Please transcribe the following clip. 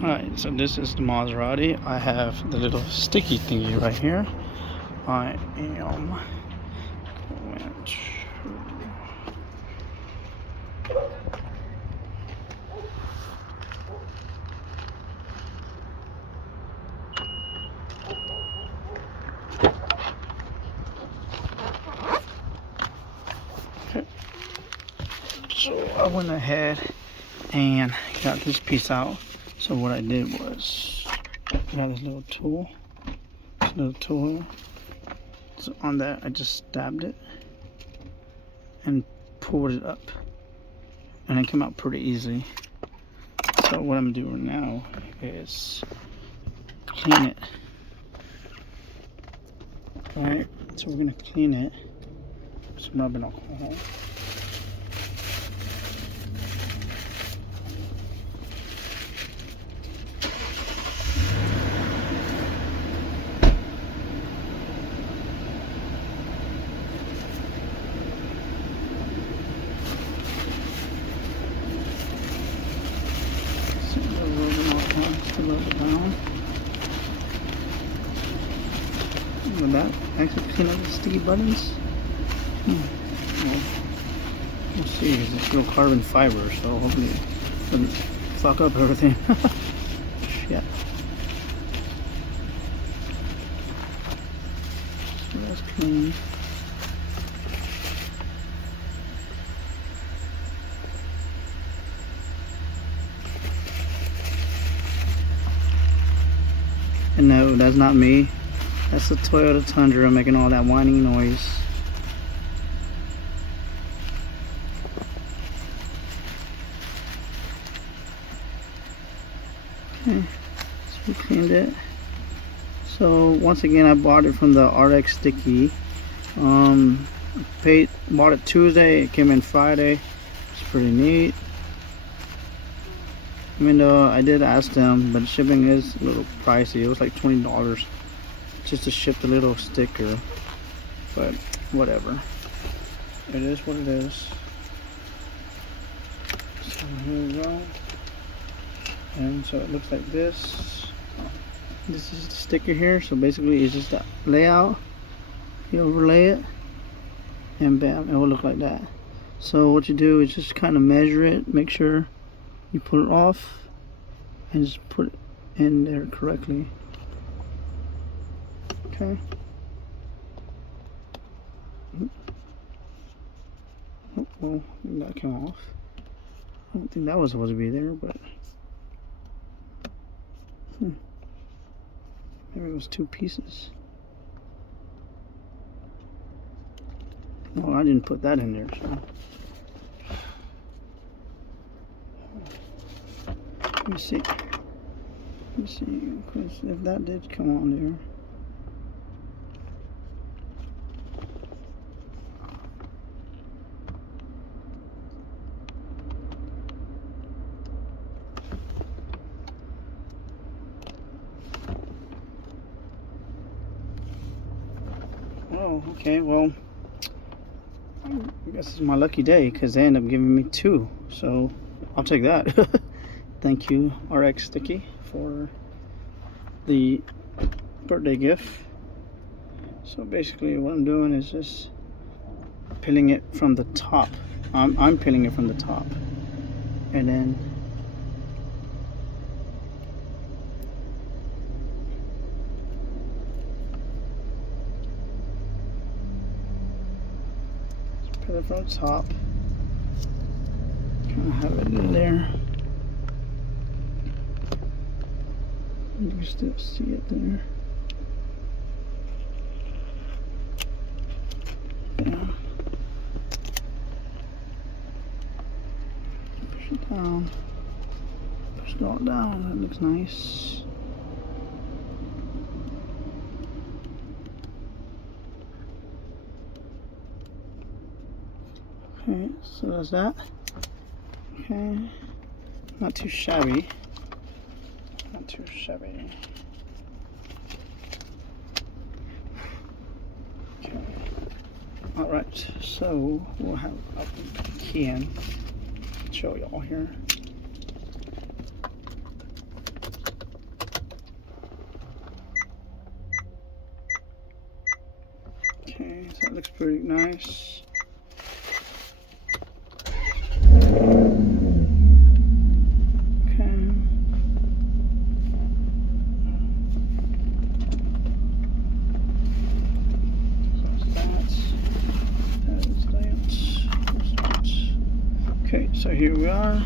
Alright, so this is the Maserati. I have the little sticky thingy right here. I am going to... So I went ahead and got this piece out. So what I did was I got this little tool. So on that I just stabbed it and pulled it up, and it came out pretty easily. So what I'm doing now is clean it. Alright, so we're gonna clean it with some rubbing alcohol. To rub it down. With that, actually clean up the sticky buttons. Well, we'll see. It's little carbon fiber, so hopefully it doesn't fuck up everything. Yeah. So that's clean. And no, that's not me. That's the Toyota Tundra making all that whining noise. Okay, so we cleaned it. So once again, I bought it from the RX Sticky. Bought it Tuesday. It came in Friday. It's pretty neat. Even though I did ask them, but shipping is a little pricey. It was like $20 just to ship the little sticker, but whatever. It is what it is. So here we go. And so it looks like this. This is the sticker here. So basically it's just that layout. You overlay it and bam, it will look like that. So what you do is just kind of measure it, make sure you pull it off and just put it in there correctly. Okay. Oh, well, that came off. I don't think that was supposed to be there, but maybe it was two pieces. No, I didn't put that in there, so. Let me see, because if that did come on there. Oh, okay, well, I guess it's my lucky day because they end up giving me two, so I'll take that. Thank you, RX Sticky, for the birthday gift. So basically what I'm doing is just peeling it from the top. I'm peeling it from the top, and then just peel it from the top. Kind of have it in there. You can still see it there. Yeah. Push it down. Push it all down. That looks nice. Okay, so that's that. Okay. Not too shabby. Not too shabby. Okay. Alright, so we'll have a key in. Show y'all here. Okay, so that looks pretty nice. Okay. So that's that. Okay, so here we are.